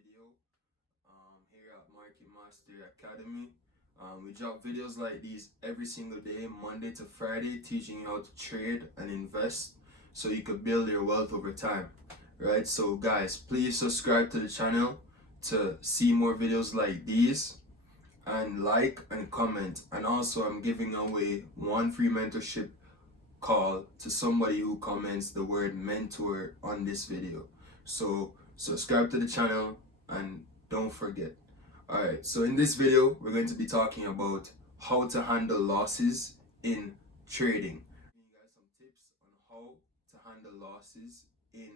video here at Market Master Academy. We drop videos like these every single day, Monday to Friday, teaching you how to trade and invest so you could build your wealth over time. Right? So guys, please subscribe to the channel to see more videos like these, and like and comment. And also I'm giving away one free mentorship call to somebody who comments the word mentor on this video. So subscribe to the channel and don't forget. Alright, so in this video we're going to be talking about how to handle losses in trading. Giving you guys some tips on how to handle losses in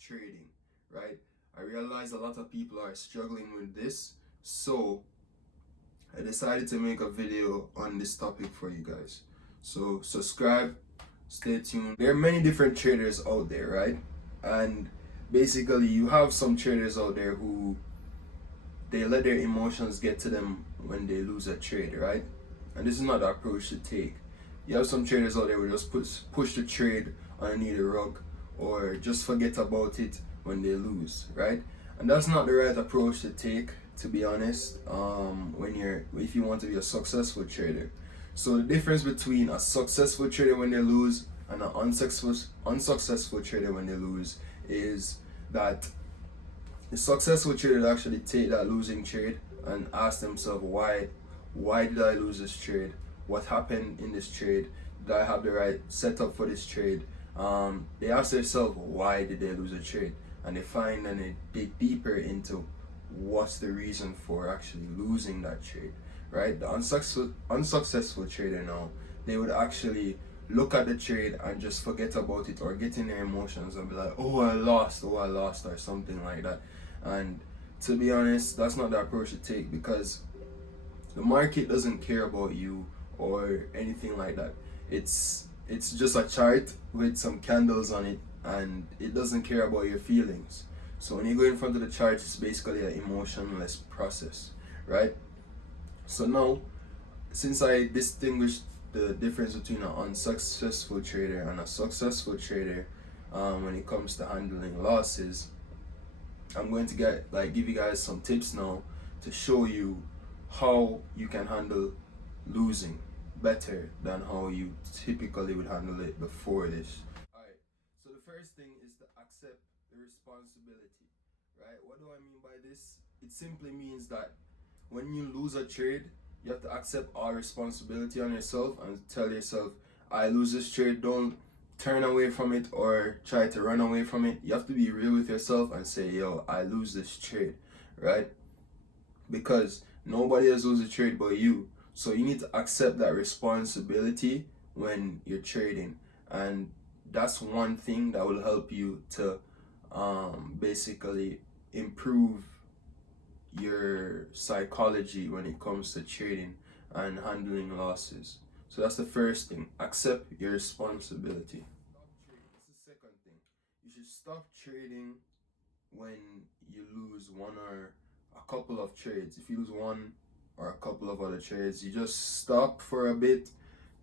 trading, right? I realize a lot of people are struggling with this, so I decided to make a video on this topic for you guys. So subscribe, stay tuned. There are many different traders out there, right? And basically you have some traders out there who they let their emotions get to them when they lose a trade, right? And this is not the approach to take. You have some traders out there who just push the trade underneath the rug or just forget about it when they lose, right? And that's not the right approach to take, to be honest, if you want to be a successful trader. So the difference between a successful trader when they lose and an unsuccessful trader when they lose is that the successful trader actually take that losing trade and ask themselves, why did I lose this trade? What happened in this trade? Did I have the right setup for this trade? They ask themselves, why did they lose a trade? And they find and they dig deeper into what's the reason for actually losing that trade, right? The unsuccessful trader now, they would actually look at the trade and just forget about it or get in their emotions and be like, oh I lost, or something like that. And to be honest, that's not the approach to take, because the market doesn't care about you or anything like that. It's just a chart with some candles on it, and it doesn't care about your feelings. So when you go in front of the chart, it's basically an emotionless process, right? So now, since I distinguished the difference between an unsuccessful trader and a successful trader when it comes to handling losses, I'm going to give you guys some tips now to show you how you can handle losing better than how you typically would handle it before this. Alright, so the first thing is to accept the responsibility, right? What do I mean by this? It simply means that when you lose a trade, you have to accept all responsibility on yourself and tell yourself, I lose this trade. Don't turn away from it or try to run away from it. You have to be real with yourself and say, yo, I lose this trade, right? Because nobody else loses a trade but you. So you need to accept that responsibility when you're trading. And that's one thing that will help you to basically improve your psychology when it comes to trading and handling losses. So that's the first thing. Accept your responsibility. Stop trading. That's the second thing. You should stop trading when you lose one or a couple of trades. If you lose one or a couple of other trades, you just stop for a bit,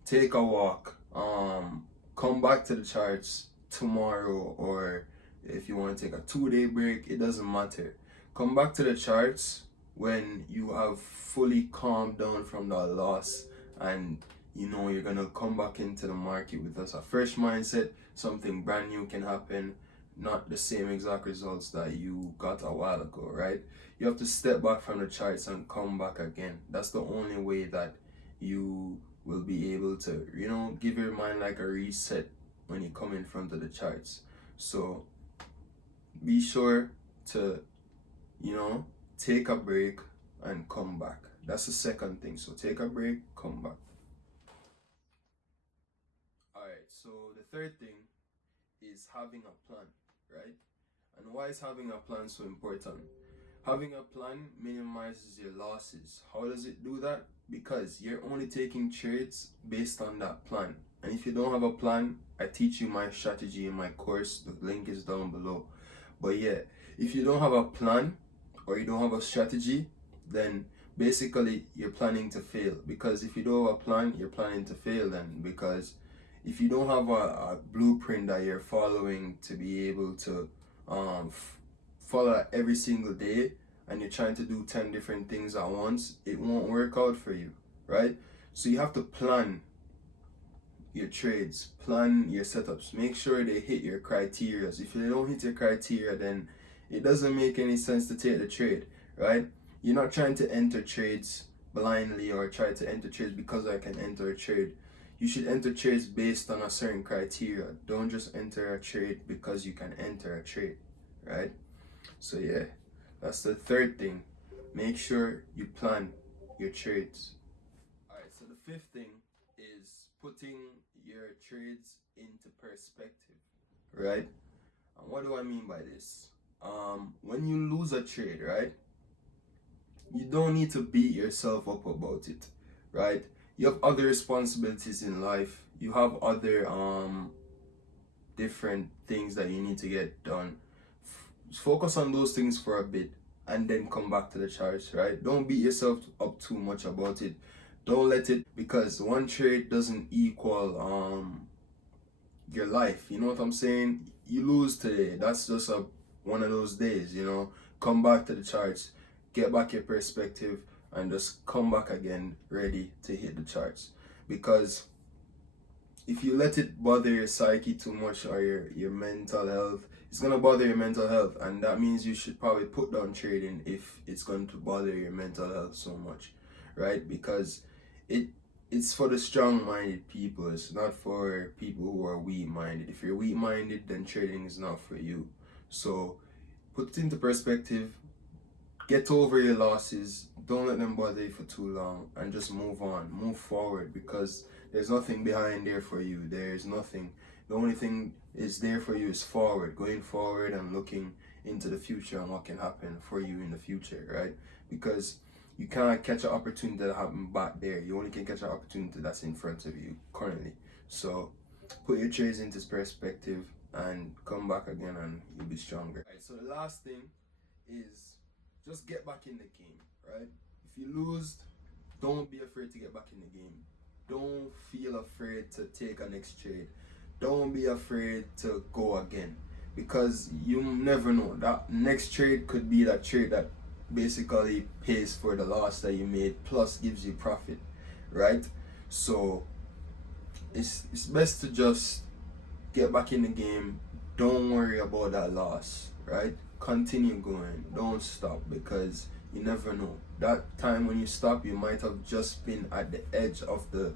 take a walk, come back to the charts tomorrow, or if you want to take a 2-day break, it doesn't matter. Come back to the charts when you have fully calmed down from that loss, and you know you're gonna come back into the market with a fresh mindset. Something brand new can happen, not the same exact results that you got a while ago, right? You have to step back from the charts and come back again. That's the only way that you will be able to, give your mind like a reset when you come in front of the charts. So be sure to take a break and come back. That's the second thing. So take a break, come back. Alright, so the third thing is having a plan, right? And why is having a plan so important? Having a plan minimizes your losses. How does it do that? Because you're only taking trades based on that plan. And if you don't have a plan, I teach you my strategy in my course. The link is down below. But yeah, if you don't have a plan or you don't have a strategy, then basically you're planning to fail. Because if you don't have a plan, you're planning to fail then. Because if you don't have a blueprint that you're following to be able to follow that every single day and you're trying to do 10 different things at once, it won't work out for you, right? So you have to plan your trades, plan your setups, make sure they hit your criteria. If they don't hit your criteria, then it doesn't make any sense to take the trade, right? You're not trying to enter trades blindly or try to enter trades because I can enter a trade. You should enter trades based on a certain criteria. Don't just enter a trade because you can enter a trade, right? So yeah, that's the third thing. Make sure you plan your trades. All right, so the fifth thing is putting your trades into perspective, right? And what do I mean by this? When you lose a trade, right, you don't need to beat yourself up about it, right? You have other responsibilities in life. You have other different things that you need to get done. Focus on those things for a bit and then come back to the charts, right? Don't beat yourself up too much about it. Don't let it, because one trade doesn't equal your life. You know what I'm saying? You lose today. That's just one of those days, you know. Come back to the charts, get back your perspective, and just come back again ready to hit the charts. Because if you let it bother your psyche too much or your mental health, it's gonna bother your mental health, and that means you should probably put down trading if it's going to bother your mental health so much, right? Because it's for the strong-minded people. It's not for people who are weak-minded. If you're weak-minded, then trading is not for you. So put it into perspective. Get over your losses. Don't let them bother you for too long, and just move on, move forward, because there's nothing behind there for you. There's nothing. The only thing is there for you is forward, going forward and looking into the future and what can happen for you in the future, right? Because you can't catch an opportunity that happened back there. You only can catch an opportunity that's in front of you currently. So put your trades into perspective and come back again and you'll be stronger. Right, so the last thing is just get back in the game, right? If you lose, don't be afraid to get back in the game. Don't feel afraid to take a next trade. Don't be afraid to go again, because you never know. That next trade could be that trade that basically pays for the loss that you made plus gives you profit, right? So it's best to just get back in the game. Don't worry about that loss, right? Continue going. Don't stop, because you never know. That time when you stop, you might have just been at the edge of the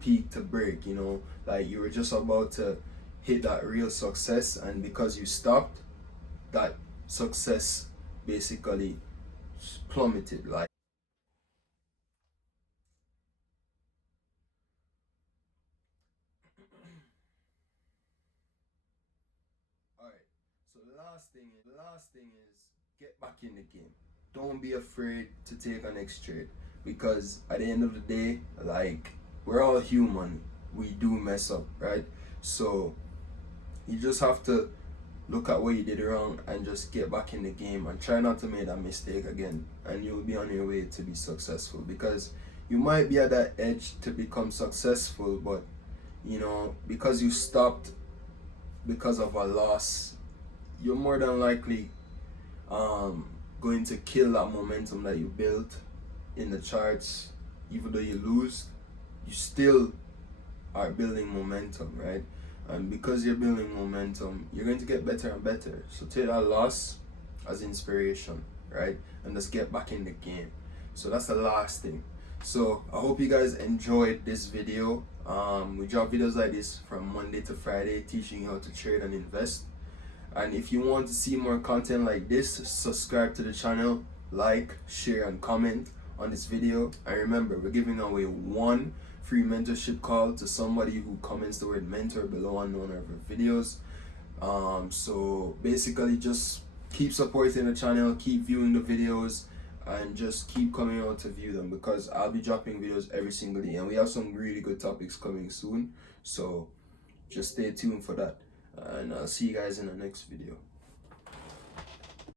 peak to break, you know, like you were just about to hit that real success, and because you stopped, that success basically plummeted. Like, all right, so the last thing is get back in the game. Don't be afraid to take an next trade, because at the end of the day, like, we're all human. We do mess up, right? So you just have to look at what you did wrong and just get back in the game and try not to make that mistake again, and you'll be on your way to be successful. Because you might be at that edge to become successful, but you know, because you stopped because of a loss, you're more than likely going to kill that momentum that you built in the charts. Even though you lose, you still are building momentum, right? And because you're building momentum, you're going to get better and better. So take that loss as inspiration, right? And just get back in the game. So that's the last thing. So I hope you guys enjoyed this video. We drop videos like this from Monday to Friday, teaching you how to trade and invest. And if you want to see more content like this, subscribe to the channel, like, share, and comment on this video. And remember, we're giving away one free mentorship call to somebody who comments the word mentor below on one of our videos. So basically, just keep supporting the channel, keep viewing the videos, and just keep coming out to view them, because I'll be dropping videos every single day, and we have some really good topics coming soon. So just stay tuned for that, and I'll see you guys in the next video.